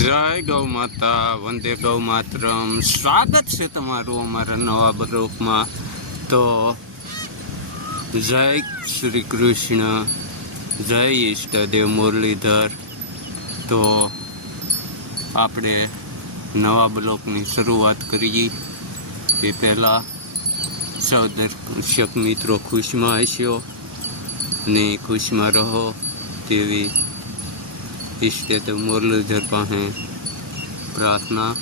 જય ગૌ માતા, વંદે ગૌ માતરમ. સ્વાગત છે તમારું અમારા નવા બ્લોકમાં તો જય શ્રી કૃષ્ણ, જય ઈષ્ટદેવ મુરલીધર. તો આપણે નવા બ્લોકની શરૂઆત કરીએ. એ પહેલાં સૌ દર્શક મિત્રો ખુશમાં હસ્યો ને ખુશમાં રહો તેવી ઈષ્ટદેવ મુરલીધર પાસે પ્રાર્થના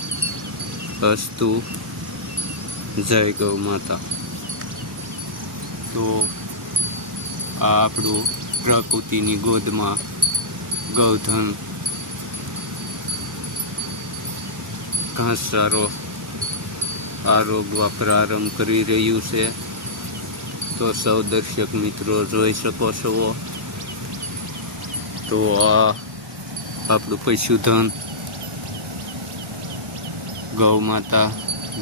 અસ્તુ. જય ગૌ માતા. તો આ આપણું પ્રકૃતિની ગોદમાં ગૌધન ઘાસચારો આરોગવા પ્રારંભ કરી રહ્યું છે. તો સૌ દર્શક મિત્રો જોઈ શકો છો. તો આ આપણું પશુધન, ગૌ માતા,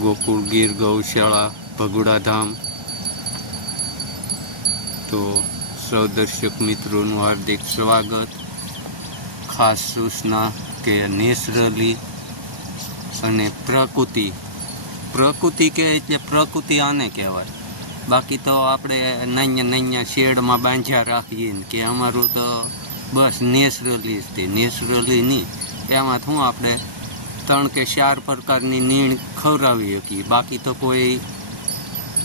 ગોકુળ, ગીર ગૌશાળા ભગુડા ધામ. તો સૌ દર્શક મિત્રોનું હાર્દિક સ્વાગત. ખાસ સૂચના કે નેચરલી અને પ્રકૃતિ. પ્રકૃતિ કે એટલે પ્રકૃતિ આને કહેવાય. બાકી તો આપણે નૈયા નૈયા શેડમાં બાંધ્યા રાખીએ ને કે અમારું તો બસ નેચરલી જ તે, નેચરલી નહીં. એમાં શું આપણે ત્રણ કે ચાર પ્રકારની નીણ ખવડાવી શકીએ બાકી તો કોઈ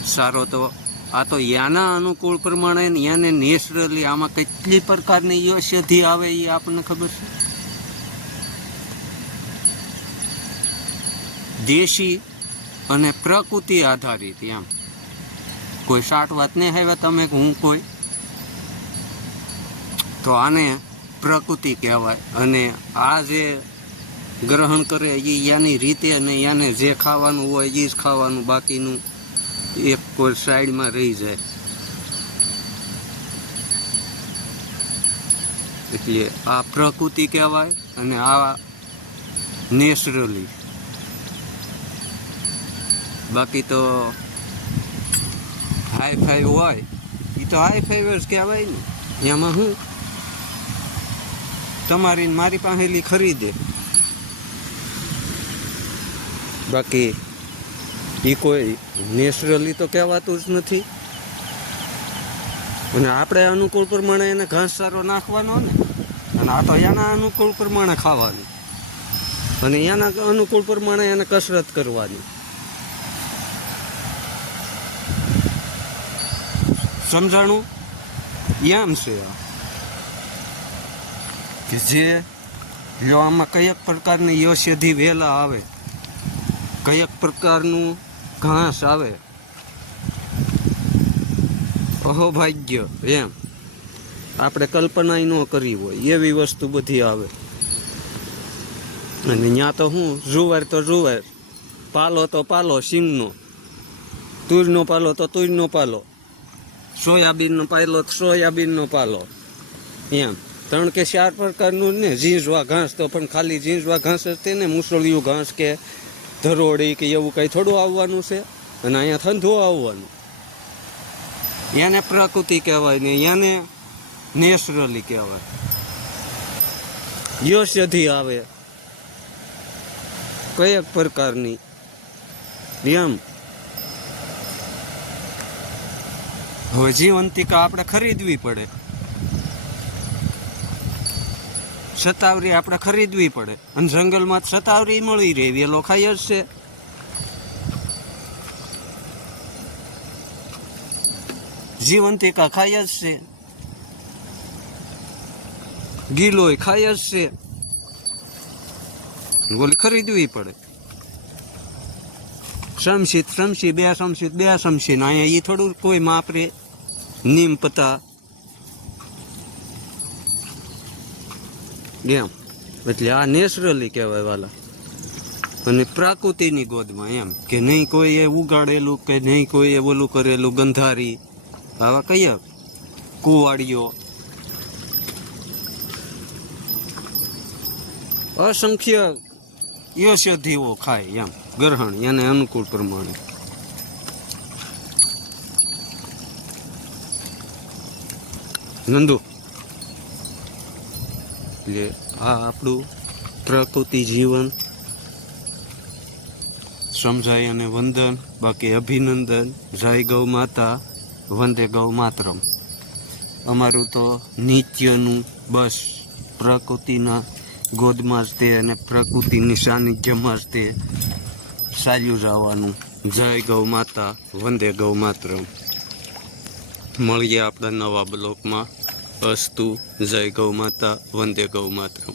સારો તો આ તો યાના અનુકૂળ પ્રમાણે યાને નેચરલી આમાં કેટલી પ્રકારની ઔષધિ આવે એ આપણને ખબર છે? દેશી અને પ્રકૃતિ આધારિત એમ. કોઈ સાટ વાત નહીં હવે તમે કે હું કોઈ તો આને પ્રકૃતિ કહેવાય. અને આ જે ગ્રહણ કરે એ યાની રીતે અને યાને જે ખાવાનું હોય એ જ ખાવાનું બાકીનું એક કોઈ સાઈડમાં રહી જાય. એટલે આ પ્રકૃતિ કહેવાય અને આ નેચરલી. બાકી તો હાઈ ફાઈ હોય એ તો હાઈ ફાઈવર્સ કહેવાય ને. એમાં હું તમારી મારી પાસેલી ખરીદે. બાકી એ કોઈ નેચરલી તો કહેવાતું જ નથી. અને આપણે અનુકૂળ પ્રમાણે એને ઘાસ સારો નાખવાનો ને, અને આ તો એના અનુકૂળ પ્રમાણે ખાવાનું. અને એના અનુકૂળ પ્રમાણે એને કસરત કરવાની. સમજાણું? એમ છે. આ. કે જે જો આમાં કયેક પ્રકારની યોષધિ વહેલા આવે, કયેક પ્રકારનું ઘાસ આવે. અહોભાગ્ય એમ. આપણે કલ્પનાય ન કરી હોય, એવી વસ્તુ બધી આવે. અને ત્યાં તો શું જુવાર તો જુવાર, પાલો તો પાલો, સિંગનો. તુરનો પાલો તો તુરનો પાલો. સોયાબીનનો પાલો સોયાબીનનો પાલો. એમ. ત્રણ કે ચાર પ્રકારનું ને ઝીંઝવા ઘાસ તો પણ ખાલી ઝીંઝવા ઘાસ જ ને મુસળિયું ઘાસ કે ધરોડી કે એવું કંઈ થોડું આવવાનું છે. અને અહીંયા ધંધો આવવાનું. એને પ્રકૃતિ કહેવાય ને એને નેચરલી કહેવાય. યશથી આવે. કયા પ્રકારની. એમ. હવે જીવંતિકા આપણે ખરીદવી પડે. સતાવરી આપણે ખરીદવી પડે. અને જંગલમાં સતાવરી મળી રહે વેલો ખાઈ જ છે. જીવંતિકા ખાઈ જ છે. ગીલોય ખાઈ જ છે. ગોલી ખરીદવી પડે. શમશીત શમશી બે શમશીત બે શમશી અહીંયા એ થોડું કોઈ માપરે નીમ પતા એમ એટલે આ નેચરલી કહેવાય વાલા. અને પ્રાકૃતિની ગોદમાં એમ, કે નહીં કોઈ એ ઉગાડેલું કે નહીં કોઈ એ ઓલું કરેલું ગંધારી, આવા કયા? કુવાડીઓ. અસંખ્ય ઔષધિઓ ખાય એમ, ગ્રહણ એને અનુકૂળ પ્રમાણે. નંદુ એટલે આ આપણું પ્રકૃતિ જીવન. સમજાય અને વંદન, બાકી અભિનંદન, જય ગૌ માતા, વંદે ગૌ માતરમ. અમારું તો નિત્યનું બસ પ્રકૃતિના ગોદમાં જ તે અને પ્રકૃતિની સાનિધ્યમાં જ તે ચાલ્યું જવાનું. જય ગૌ માતા, વંદે ગૌ માતરમ. મળીએ આપણા નવા બ્લોકમાં. અસ્તુ જય ગૌ માતા વંદે ગૌ માતરમ